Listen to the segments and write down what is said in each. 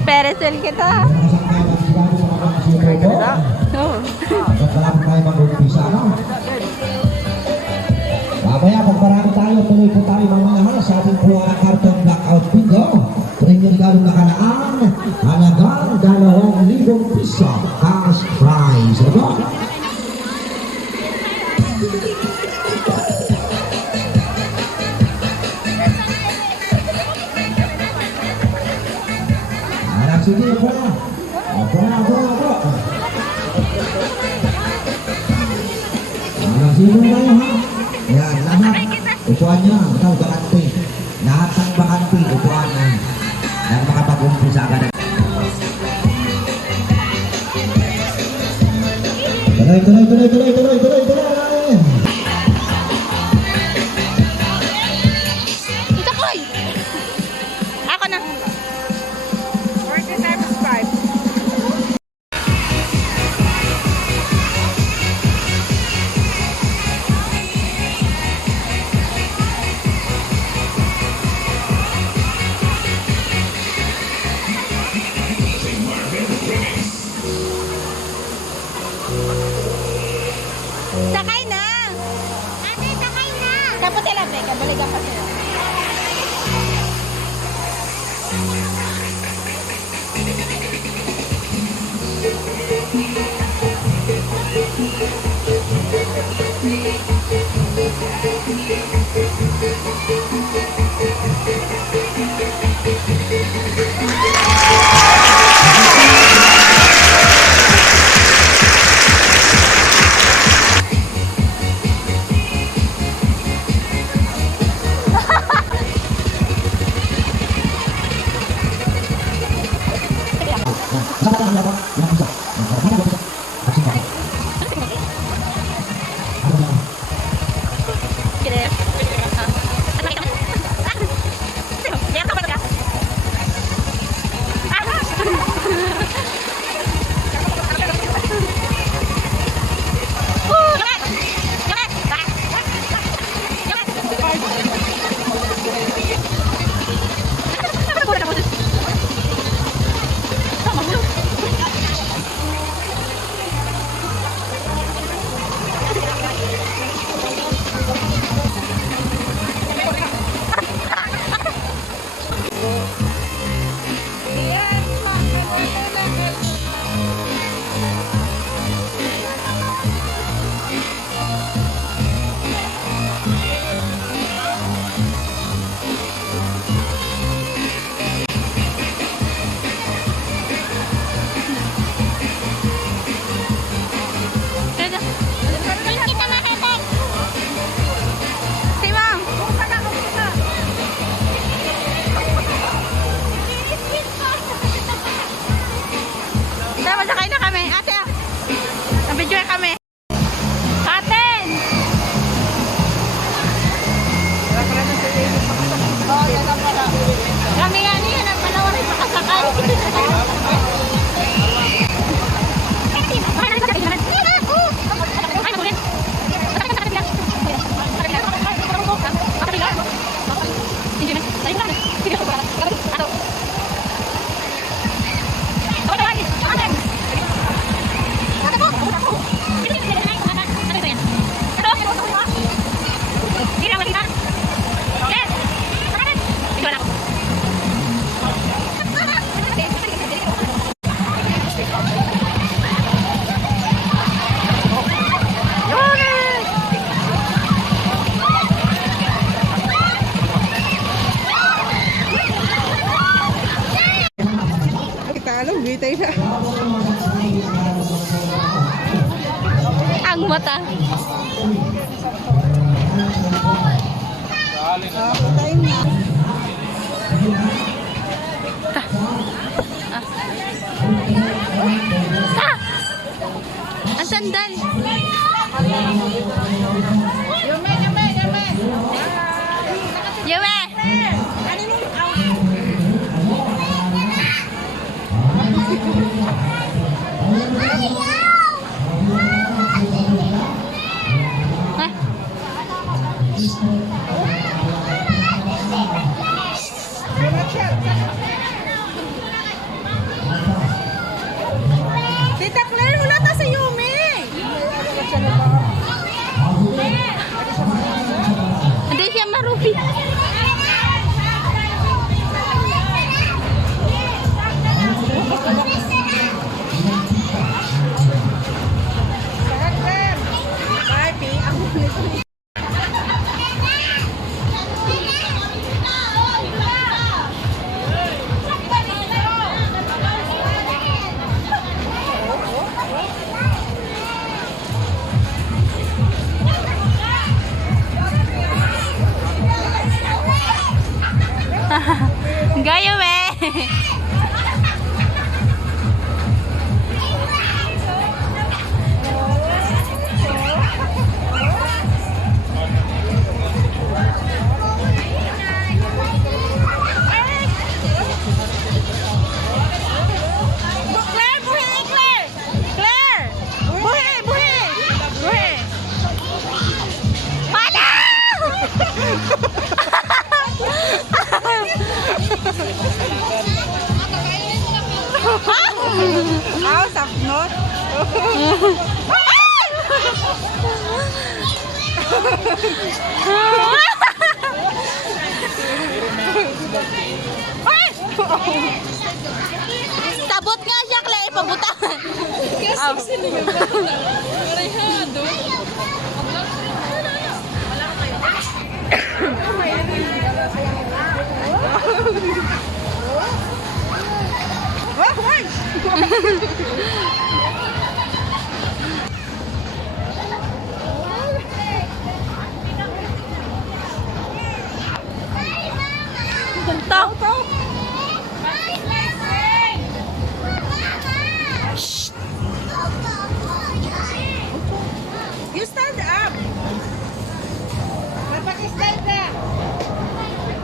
Peresel kita. Mamaya pagparami tayo, tuloy po tayo mamaya sa ating puwa ng kartong knockout bingo. Premium galong nakalaan, halagang 2,000 piso cash prize. Ano? Anak sini apa? Apa? Anak sini tayo ha? Yan, lahat. Upuan nyo, ikaw bakante. Lahat ng bakante, upuan na. Yan makapag-umpisa ka na. Tuloy. Ito koy. Ako na. 40 times 5. Sakay na! Ate, sakay na! Tapos sila, Beka. Balikan pa sila. Bitay na. Ang mata. Patay na. Ang sandal. Yume. Yume. Tita Claire, wala ta sa Yumi. Hindi siya marupi. Barbie, ako nito. Gaya we. Claire, buhi, Claire. Claire, buhi, buhi. Buhi. Mana? Aw, saknot. Sabot nga siya, Claire. Pabutangan. Wah, wah. Punta. You stand up. Mapag-slide na.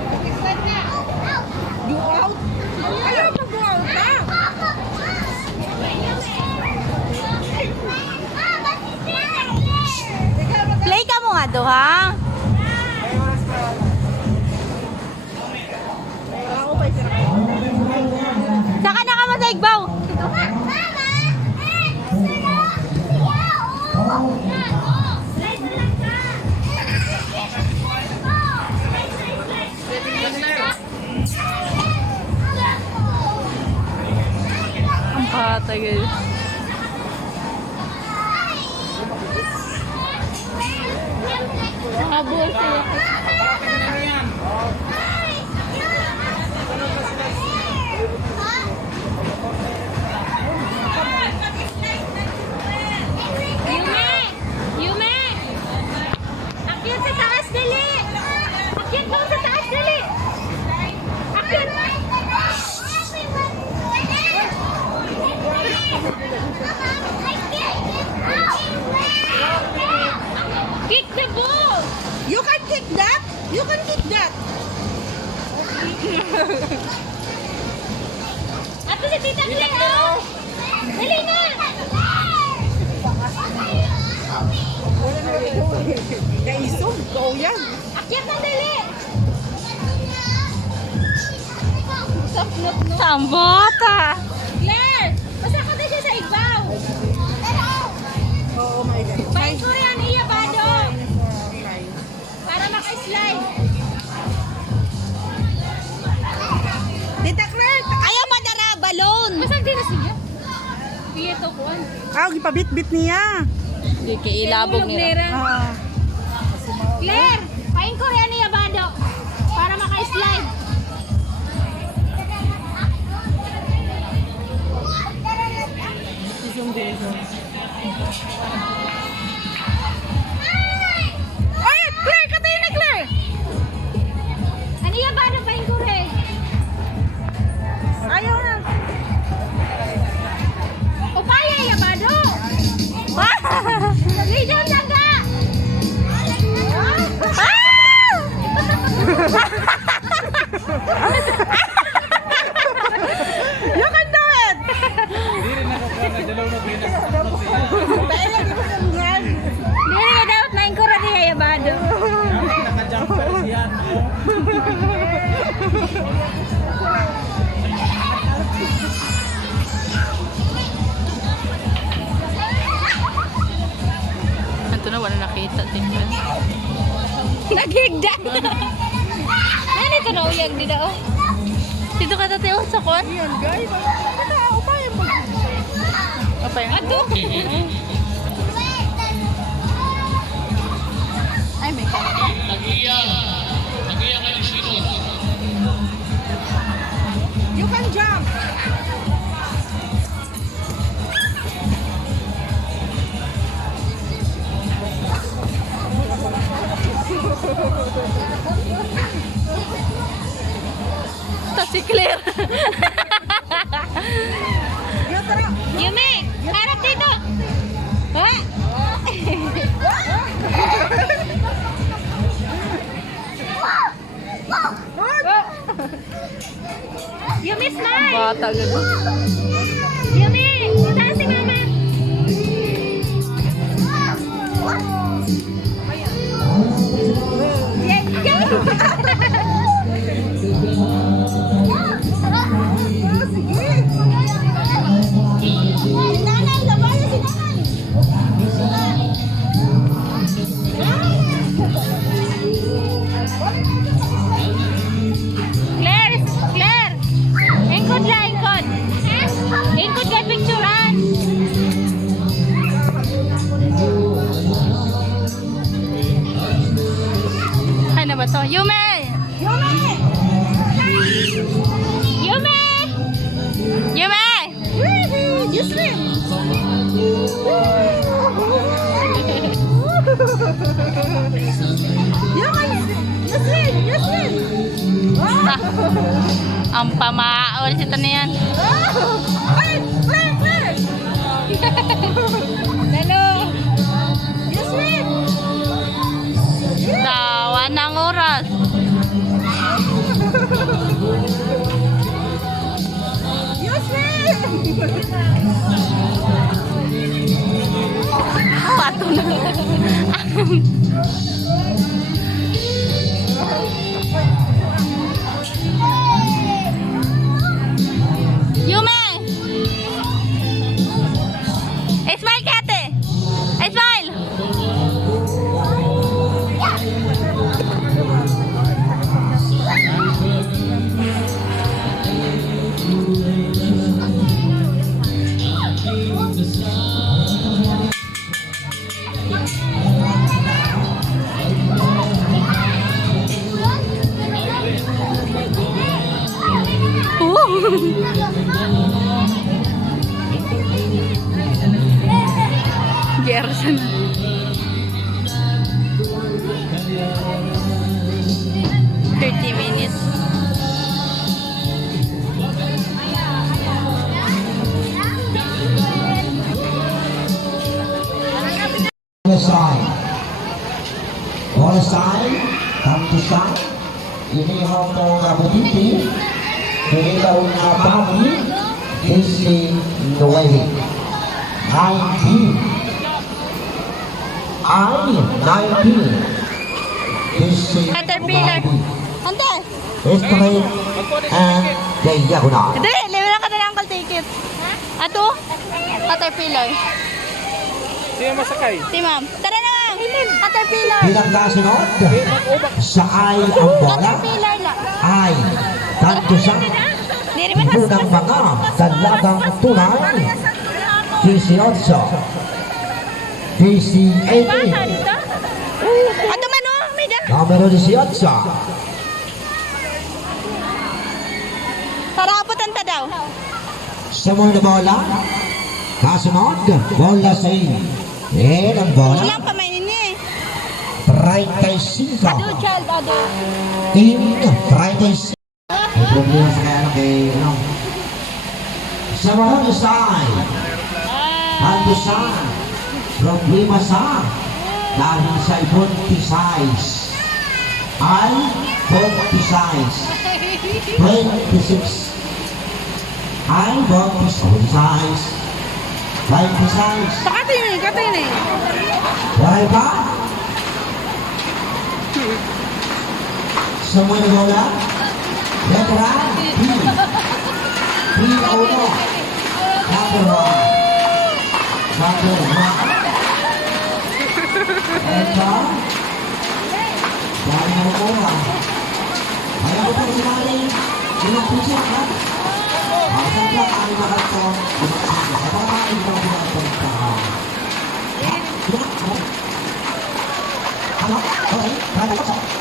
Mapag-slide na. Go out. Ayaw mag-go out ha. Play ka mo nga do, ha? Saka na ka masaigbaw. Ang bata, guys. Nakabul sila. Yume! Yume! Akyat sa taas, dali! Akyat mo sa taas, dali! Akyat! Kick the ball! You can kick that. You can kick that. Ato si Tita Claire, oh! Dali na! Kaisog, go yan. Akyat na, dali! Saan bata? Claire! Basta ka na siya sa igbaw! Oh my God. Bain ko rin iya bado! Para maka-slide. Tita Claire. Ayaw pa dara, balon! Basta di na siya. Piye to kuan. Aw, gipabit-bit niya. Di kay ilabog nila. Ah. Claire! Bain ko rin iya bado! Para maka-slide. Ay, Claire, katayin na Claire. Ano iya bado, bain ko rin? Ayaw na. Upaya iya bado! Lay down lang ka! Ah! Ito na, wala nakita. Tingnan. Nagigdan. Ano ito na uyag di daw? Dito ka dati, oh, sa kwan. Yan, guys. Ito, upaya mo. Apa yan? Ato. Ay, may kaya. You can jump. Ito si Claire. You tara. Yume, harap dito. Ha? Yume, smile. Bata gano'n. Yume, saan si mama? Nanay, labayan si nanay. Claire, Claire. Ingkod la, ingkod. Ingkod ka picturean. Ano ba to? Yume! Yume! Yume! You swim. You swim. You swim. Ah, ang pamaol si ito na yan. Wait, wait, wait. Hello. You swim. Tawa ng oras. You swim. Pato na. Yume! Smile, Kate! Smile! Gerson. 30 minutes. Other side. Other side. Come to side. Ini homo na butiti. Ini daw na bami. Isi nuehi. 19. I 19. Isi Caterpillar. Ante. Straight and diagonal. Hindi, libre ka na lang Uncle Take it. Ato? Caterpillar. Sino masakay? Si ma'am. Tara na ma'am. Caterpillar. Bilang kasunod, sa ay ang bola, Caterpillar lang. ay tanto sa Hindi rin man unang mga dalagang tunay, 18, 18, Ato man oh, may da. numero 18, Taraputan ta daw. sumunod na bola, kasunod, bola sa ang bola, Ilang pamainin niya eh. 35, Ado child, ado. team 35. May problema sa kaya kay ano. Sumunod na side, tanto sa problema sa dahil sa ibonti size ay 40 size 26 ay 40 size 20 size Katay na eh. wala ba? Semuanya bola. Veteran. P. Auto. Number 1. Number 1. Eka. Dari bola. Ayo kita kembali. Dengan pusat kan. Asalnya kami bakal tahu. Apa yang kita lakukan? Halo, halo,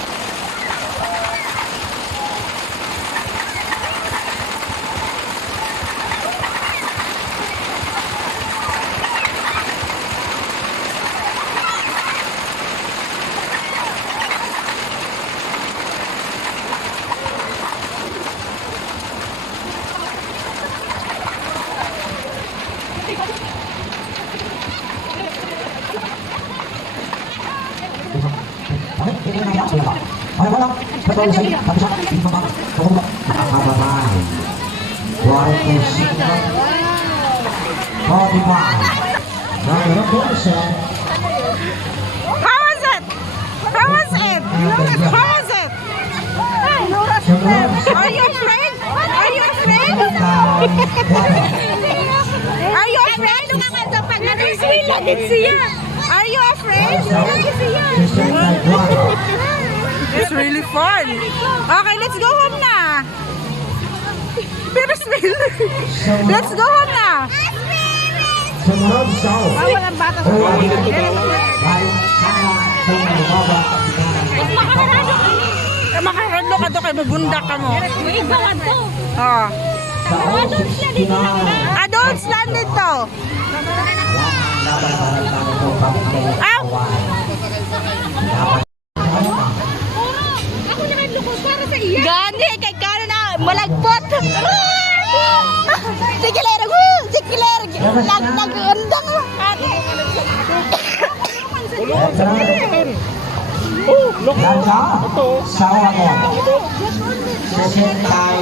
How was it? How was it? How was it? Are you afraid? Are you afraid? Are you afraid? Are you afraid? It's really fun. Okay, let's go home na. Ferris wheel. Let's go home na. Sumunod sa Walang bata sa Makakarado ka to kay mabunda ka mo. Oh. Adults lang dito. Ow! Gani, kay kano na, malagpot. Sige, lerag. Sige, lerag. Nag-undang. Sawa mo. Sesentay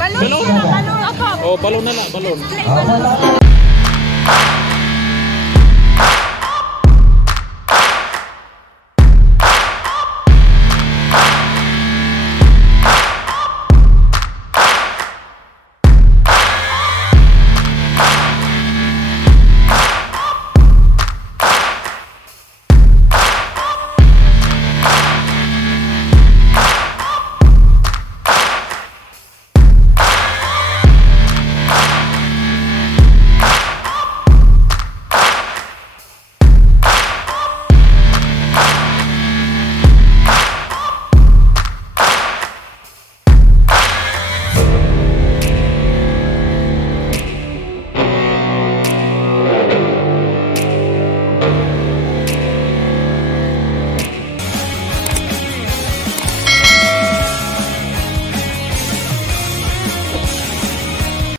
Balon. Oh, balon na lang, balon. Balon.